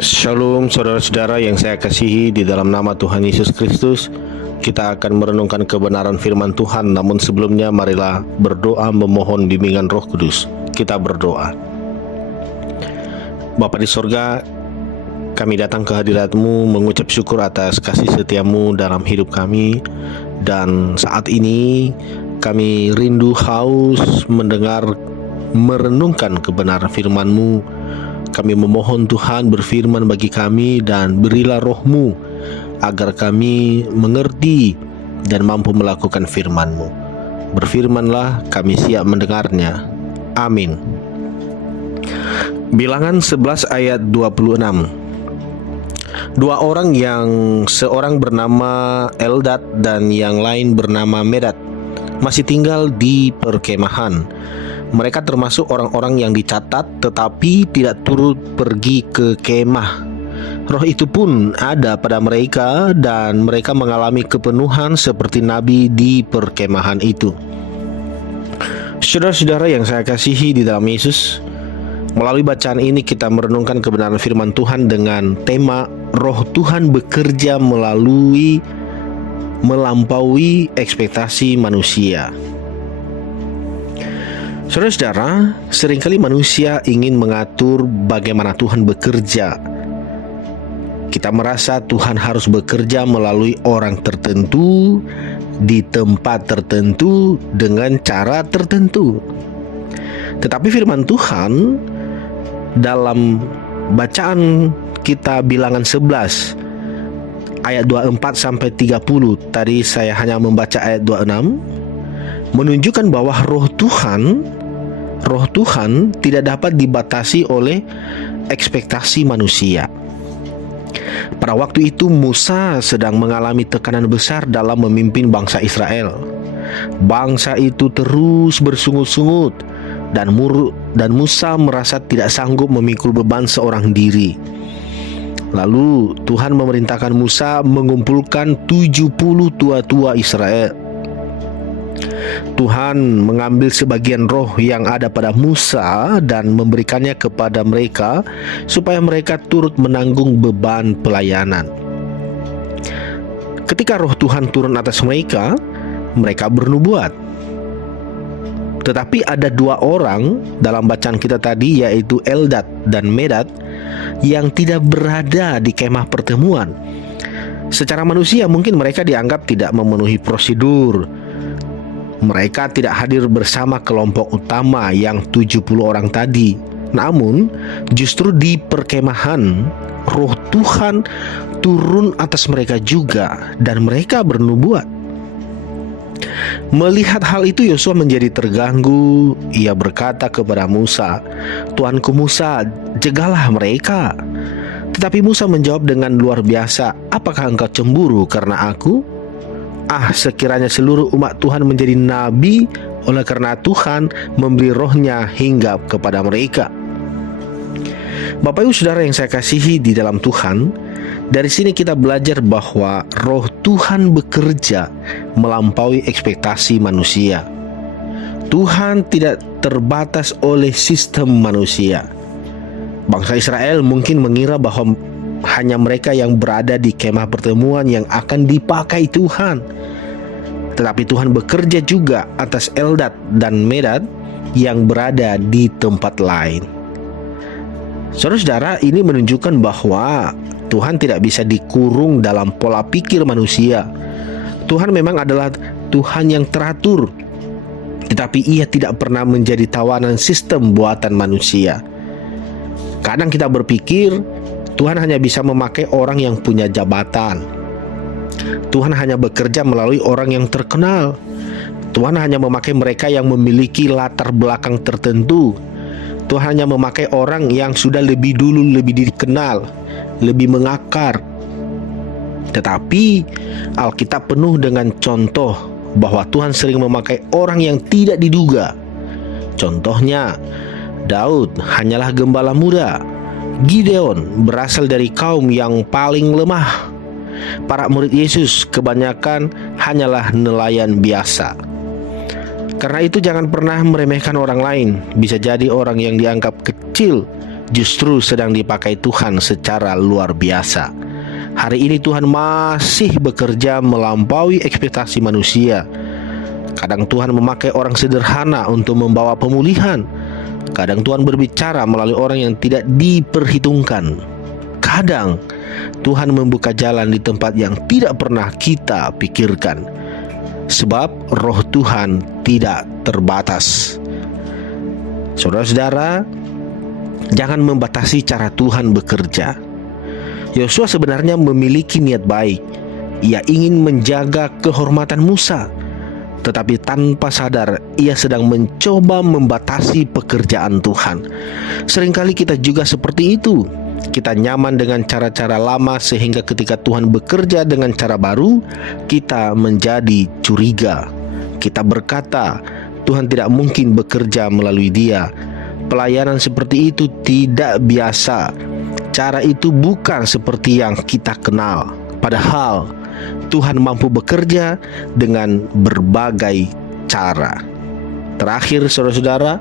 Shalom saudara-saudara yang saya kasihi, di dalam nama Tuhan Yesus Kristus kita akan merenungkan kebenaran firman Tuhan. Namun sebelumnya marilah berdoa memohon bimbingan Roh Kudus. Kita berdoa. Bapa di sorga, kami datang ke hadirat-Mu mengucap syukur atas kasih setia-Mu dalam hidup kami. Dan saat ini kami rindu haus mendengar, merenungkan kebenaran firman-Mu. Kami memohon Tuhan berfirman bagi kami dan berilah Roh-Mu agar kami mengerti dan mampu melakukan firman-Mu. Berfirmanlah, kami siap mendengarnya. Amin. Bilangan 11 ayat 26. Dua orang, yang seorang bernama Eldad dan yang lain bernama Medad, masih tinggal di perkemahan. Mereka termasuk orang-orang yang dicatat tetapi tidak turut pergi ke kemah. Roh itu pun ada pada mereka dan mereka mengalami kepenuhan seperti nabi di perkemahan itu. Saudara-saudara yang saya kasihi di dalam Yesus, melalui bacaan ini kita merenungkan kebenaran firman Tuhan dengan tema Roh Tuhan bekerja melampaui ekspektasi manusia. Saudara-saudara, seringkali manusia ingin mengatur bagaimana Tuhan bekerja. Kita merasa Tuhan harus bekerja melalui orang tertentu, di tempat tertentu, dengan cara tertentu. Tetapi firman Tuhan dalam bacaan kita Bilangan 11 ayat 24 sampai 30, tadi saya hanya membaca ayat 26, menunjukkan bahwa Roh Tuhan tidak dapat dibatasi oleh ekspektasi manusia. Pada waktu itu Musa sedang mengalami tekanan besar dalam memimpin bangsa Israel. Bangsa itu terus bersungut-sungut dan Musa merasa tidak sanggup memikul beban seorang diri. Lalu Tuhan memerintahkan Musa mengumpulkan 70 tua-tua Israel. Tuhan mengambil sebagian roh yang ada pada Musa dan memberikannya kepada mereka supaya mereka turut menanggung beban pelayanan. Ketika roh Tuhan turun atas mereka, mereka bernubuat. Tetapi ada dua orang dalam bacaan kita tadi, yaitu Eldad dan Medad, yang tidak berada di kemah pertemuan. Secara manusia mungkin mereka dianggap tidak memenuhi prosedur. Mereka tidak hadir bersama kelompok utama yang 70 orang tadi. Namun, justru di perkemahan, Roh Tuhan turun atas mereka juga dan mereka bernubuat. Melihat hal itu, Yosua menjadi terganggu. Ia berkata kepada Musa, "Tuanku Musa, jagalah mereka." Tetapi Musa menjawab dengan luar biasa, "Apakah engkau cemburu karena aku? Sekiranya seluruh umat Tuhan menjadi nabi, oleh karena Tuhan memberi rohnya hingga kepada mereka." Bapak Ibu Saudara yang saya kasihi di dalam Tuhan, dari sini kita belajar bahwa Roh Tuhan bekerja melampaui ekspektasi manusia. Tuhan tidak terbatas oleh sistem manusia. Bangsa Israel mungkin mengira bahwa hanya mereka yang berada di kemah pertemuan yang akan dipakai Tuhan. Tetapi Tuhan bekerja juga atas Eldad dan Medad yang berada di tempat lain. Saudara-saudara, ini menunjukkan bahwa Tuhan tidak bisa dikurung dalam pola pikir manusia. Tuhan memang adalah Tuhan yang teratur, tetapi Ia tidak pernah menjadi tawanan sistem buatan manusia. Kadang kita berpikir Tuhan hanya bisa memakai orang yang punya jabatan. Tuhan hanya bekerja melalui orang yang terkenal. Tuhan hanya memakai mereka yang memiliki latar belakang tertentu. Tuhan hanya memakai orang yang sudah lebih dulu lebih dikenal, lebih mengakar. Tetapi Alkitab penuh dengan contoh bahwa Tuhan sering memakai orang yang tidak diduga. Contohnya, Daud hanyalah gembala muda. Gideon berasal dari kaum yang paling lemah. Para murid Yesus kebanyakan hanyalah nelayan biasa. Karena itu jangan pernah meremehkan orang lain. Bisa jadi orang yang dianggap kecil justru sedang dipakai Tuhan secara luar biasa. Hari ini Tuhan masih bekerja melampaui ekspektasi manusia. Kadang Tuhan memakai orang sederhana untuk membawa pemulihan. Kadang Tuhan berbicara melalui orang yang tidak diperhitungkan. Kadang Tuhan membuka jalan di tempat yang tidak pernah kita pikirkan. Sebab roh Tuhan tidak terbatas. Saudara-saudara, jangan membatasi cara Tuhan bekerja. Yosua sebenarnya memiliki niat baik. Ia ingin menjaga kehormatan Musa, tetapi tanpa sadar ia sedang mencoba membatasi pekerjaan Tuhan. Seringkali kita juga seperti itu. Kita nyaman dengan cara-cara lama sehingga ketika Tuhan bekerja dengan cara baru, kita menjadi curiga. Kita berkata, Tuhan tidak mungkin bekerja melalui dia. Pelayanan seperti itu tidak biasa. Cara itu bukan seperti yang kita kenal. Padahal Tuhan mampu bekerja dengan berbagai cara. Terakhir, saudara-saudara,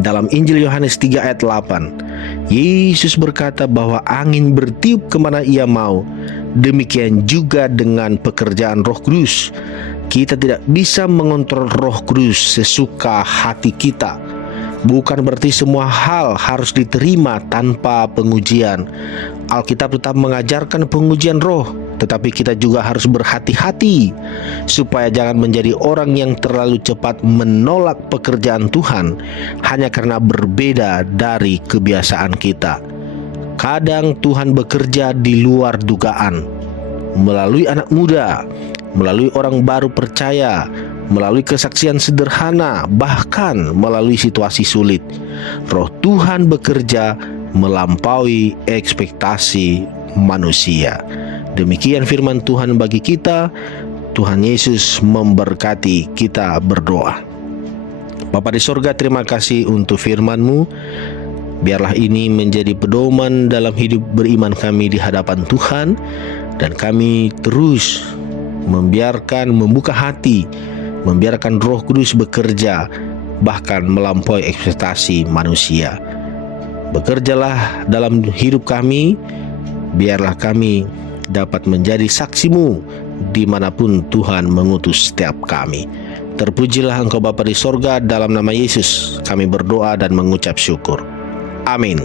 dalam Injil Yohanes 3 ayat 8, Yesus berkata bahwa angin bertiup kemana ia mau. Demikian juga dengan pekerjaan Roh Kudus. Kita tidak bisa mengontrol Roh Kudus sesuka hati kita. Bukan berarti semua hal harus diterima tanpa pengujian. Alkitab tetap mengajarkan pengujian roh, tetapi kita juga harus berhati-hati supaya jangan menjadi orang yang terlalu cepat menolak pekerjaan Tuhan hanya karena berbeda dari kebiasaan kita. Kadang Tuhan bekerja di luar dugaan, melalui anak muda, melalui orang baru percaya, melalui kesaksian sederhana, bahkan melalui situasi sulit. Roh Tuhan bekerja melampaui ekspektasi manusia. Demikian firman Tuhan bagi kita. Tuhan Yesus memberkati. Kita berdoa. Bapa di sorga, terima kasih untuk firman-Mu. Biarlah ini menjadi pedoman dalam hidup beriman kami di hadapan Tuhan, dan kami terus membuka hati, membiarkan Roh Kudus bekerja bahkan melampaui ekspektasi manusia. Bekerjalah dalam hidup kami, biarlah kami dapat menjadi saksi-Mu dimanapun Tuhan mengutus setiap kami. Terpujilah Engkau Bapa di sorga, dalam nama Yesus kami berdoa dan mengucap syukur. Amin.